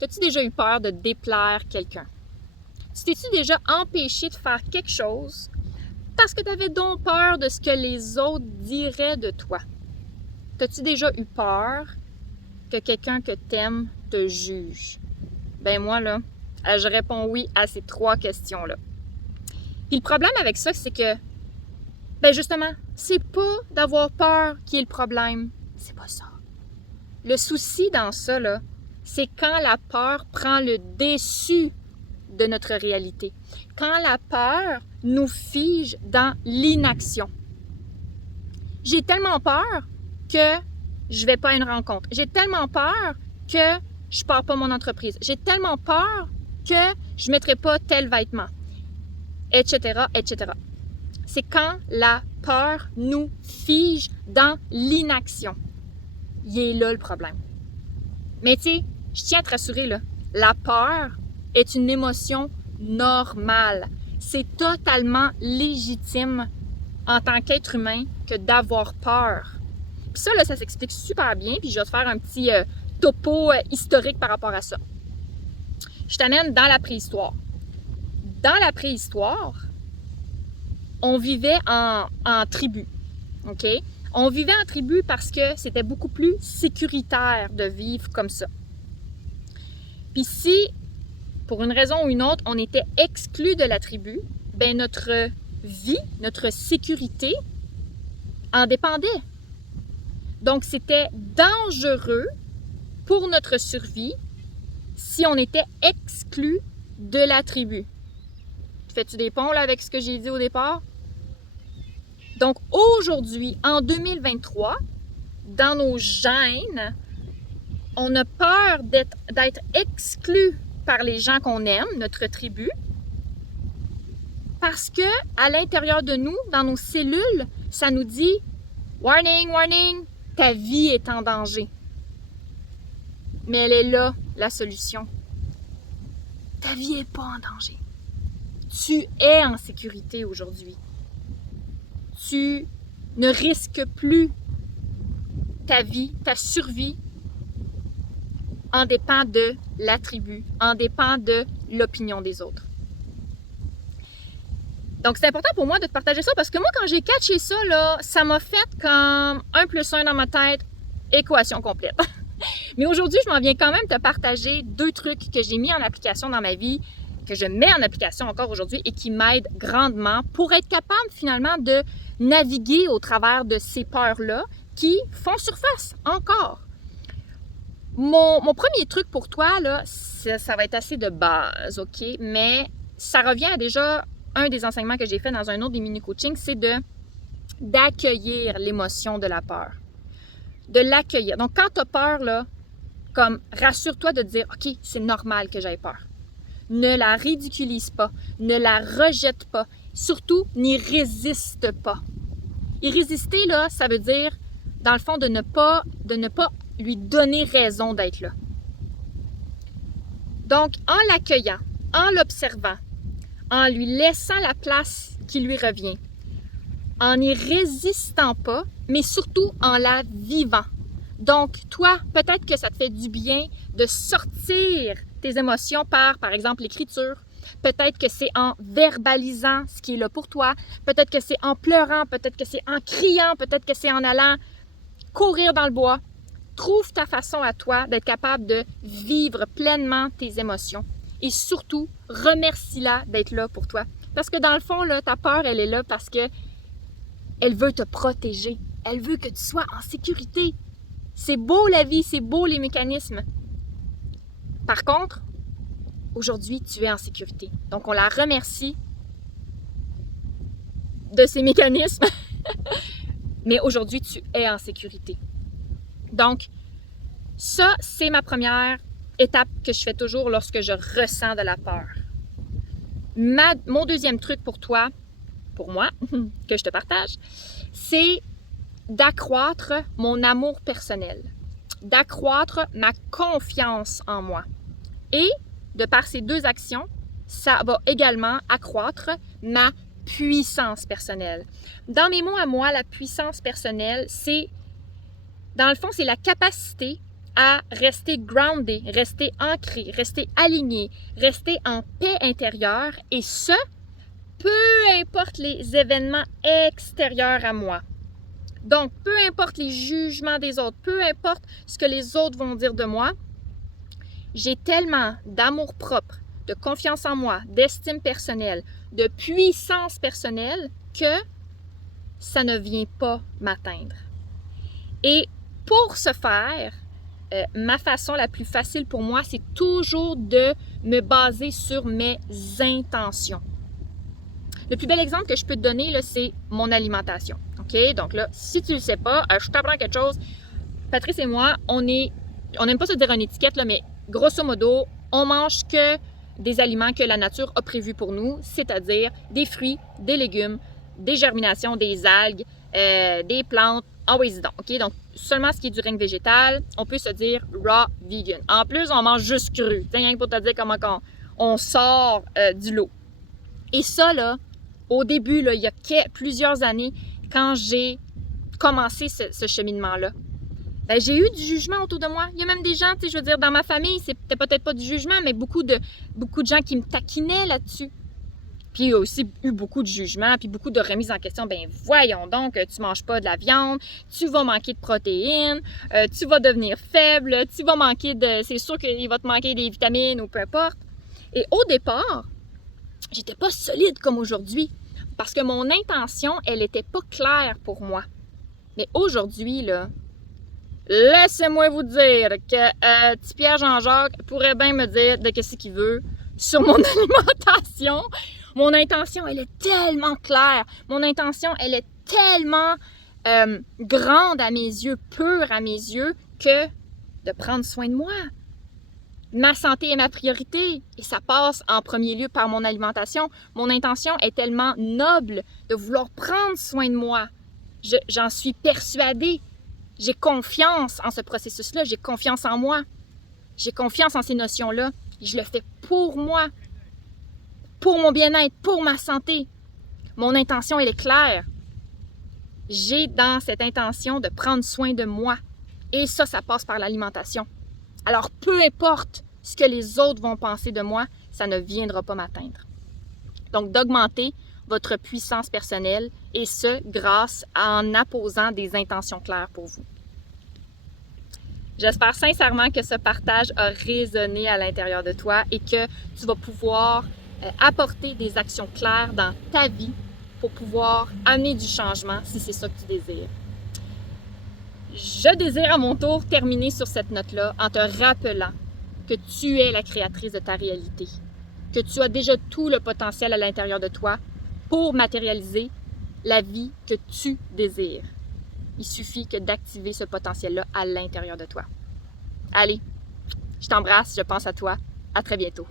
T'as-tu déjà eu peur de déplaire quelqu'un? Tu t'es-tu déjà empêché de faire quelque chose parce que tu avais donc peur de ce que les autres diraient de toi? T'as-tu déjà eu peur que quelqu'un que t'aimes te juge? Ben moi, là, je réponds oui à ces 3 questions-là. Puis le problème avec ça, c'est que, ben justement, c'est pas d'avoir peur qui est le problème. C'est pas ça. Le souci dans ça, là, c'est quand la peur prend le dessus de notre réalité. Quand la peur nous fige dans l'inaction. J'ai tellement peur que je vais pas à une rencontre. J'ai tellement peur que je pars pas mon entreprise. J'ai tellement peur que je mettrai pas tel vêtement, etc., etc. C'est quand la peur nous fige dans l'inaction. Il est là le problème. Mais tu sais, je tiens à te rassurer, là, la peur est une émotion normale. C'est totalement légitime en tant qu'être humain que d'avoir peur. Puis ça, là, ça s'explique super bien, puis je vais te faire un petit topo historique par rapport à ça. Je t'amène dans la préhistoire. Dans la préhistoire, on vivait en tribu, OK? On vivait en tribu parce que c'était beaucoup plus sécuritaire de vivre comme ça. Puis si, pour une raison ou une autre, on était exclu de la tribu, ben notre vie, notre sécurité en dépendait. Donc, c'était dangereux pour notre survie si on était exclu de la tribu. Fais-tu des ponts là, avec ce que j'ai dit au départ? Donc, aujourd'hui, en 2023, dans nos gènes, on a peur d'être exclu par les gens qu'on aime, notre tribu, parce que à l'intérieur de nous, dans nos cellules, ça nous dit « Warning, warning, ta vie est en danger. » Mais elle est là, la solution. Ta vie n'est pas en danger. Tu es en sécurité aujourd'hui. Tu ne risques plus ta vie, ta survie en dépend de la tribu, en dépend de l'opinion des autres. Donc, c'est important pour moi de te partager ça parce que moi, quand j'ai catché ça, là, ça m'a fait comme 1 + 1 dans ma tête, équation complète. Mais aujourd'hui, je m'en viens quand même te partager 2 trucs que j'ai mis en application dans ma vie, que je mets en application encore aujourd'hui et qui m'aident grandement pour être capable finalement de naviguer au travers de ces peurs-là qui font surface encore. Mon premier truc pour toi, là, ça va être assez de base, OK? Mais ça revient à déjà un des enseignements que j'ai fait dans un autre des mini-coachings, c'est d'accueillir l'émotion de la peur. De l'accueillir. Donc, quand tu as peur, là, comme rassure-toi de te dire, OK, c'est normal que j'aie peur. Ne la ridiculise pas, ne la rejette pas, surtout n'y résiste pas. Y résister, là, ça veut dire, dans le fond, de ne pas lui donner raison d'être là. Donc, en l'accueillant, en l'observant, en lui laissant la place qui lui revient, en n'y résistant pas, mais surtout en la vivant. Donc, toi, peut-être que ça te fait du bien de sortir tes émotions par exemple, l'écriture. Peut-être que c'est en verbalisant ce qui est là pour toi. Peut-être que c'est en pleurant, peut-être que c'est en criant, peut-être que c'est en allant courir dans le bois. Trouve ta façon à toi d'être capable de vivre pleinement tes émotions. Et surtout, remercie-la d'être là pour toi. Parce que dans le fond, là, ta peur, elle est là parce que elle veut te protéger. Elle veut que tu sois en sécurité. C'est beau la vie, c'est beau les mécanismes. Par contre, aujourd'hui, tu es en sécurité. Donc, on la remercie de ces mécanismes. Mais aujourd'hui, tu es en sécurité. Donc, ça, c'est ma première étape que je fais toujours lorsque je ressens de la peur. Mon deuxième truc pour toi, pour moi, que je te partage, c'est d'accroître mon amour personnel, d'accroître ma confiance en moi. Et, de par ces 2 actions, ça va également accroître ma puissance personnelle. Dans mes mots à moi, la puissance personnelle, c'est, dans le fond, c'est la capacité à rester groundé, rester ancré, rester aligné, rester en paix intérieure, et ce, peu importe les événements extérieurs à moi. Donc, peu importe les jugements des autres, peu importe ce que les autres vont dire de moi, j'ai tellement d'amour propre, de confiance en moi, d'estime personnelle, de puissance personnelle que ça ne vient pas m'atteindre. Et pour ce faire, ma façon la plus facile pour moi, c'est toujours de me baser sur mes intentions. Le plus bel exemple que je peux te donner, là, c'est mon alimentation. OK? Donc là, si tu ne le sais pas, je t'apprends quelque chose. Patrice et moi, on n'aime pas se dire une étiquette, là, mais grosso modo, on mange que des aliments que la nature a prévus pour nous, c'est-à-dire des fruits, des légumes, des germinations, des algues, des plantes. Ah oui, dis donc, OK? Donc, seulement ce qui est du règne végétal, on peut se dire raw vegan. En plus, on mange juste cru. C'est rien que pour te dire comment on sort du lot. Et ça, là, au début, là, il y a plusieurs années, quand j'ai commencé ce cheminement-là, ben, j'ai eu du jugement autour de moi. Il y a même des gens, tu sais, je veux dire, dans ma famille, c'était peut-être pas du jugement, mais beaucoup de gens qui me taquinaient là-dessus. Puis il y a aussi eu beaucoup de jugements, puis beaucoup de remises en question. Ben voyons donc, tu manges pas de la viande, tu vas manquer de protéines, tu vas devenir faible, tu vas manquer de... C'est sûr qu'il va te manquer des vitamines ou peu importe. Et au départ, j'étais pas solide comme aujourd'hui, parce que mon intention, elle était pas claire pour moi. Mais aujourd'hui, là, laissez-moi vous dire que petit Pierre Jean-Jacques pourrait bien me dire de qu'est-ce qu'il veut sur mon alimentation. Mon intention, elle est tellement claire. Mon intention, elle est tellement grande à mes yeux, pure à mes yeux, que de prendre soin de moi. Ma santé est ma priorité et ça passe en premier lieu par mon alimentation. Mon intention est tellement noble de vouloir prendre soin de moi. J'en suis persuadée. J'ai confiance en ce processus-là. J'ai confiance en moi. J'ai confiance en ces notions-là. Je le fais pour moi, pour mon bien-être, pour ma santé. Mon intention, elle est claire. J'ai dans cette intention de prendre soin de moi. Et ça passe par l'alimentation. Alors, peu importe ce que les autres vont penser de moi, ça ne viendra pas m'atteindre. Donc, d'augmenter votre puissance personnelle, et ce, grâce en apposant des intentions claires pour vous. J'espère sincèrement que ce partage a résonné à l'intérieur de toi et que tu vas pouvoir apporter des actions claires dans ta vie pour pouvoir amener du changement si c'est ça que tu désires. Je désire à mon tour terminer sur cette note-là en te rappelant que tu es la créatrice de ta réalité, que tu as déjà tout le potentiel à l'intérieur de toi pour matérialiser la vie que tu désires. Il suffit que d'activer ce potentiel-là à l'intérieur de toi. Allez, je t'embrasse, je pense à toi. À très bientôt.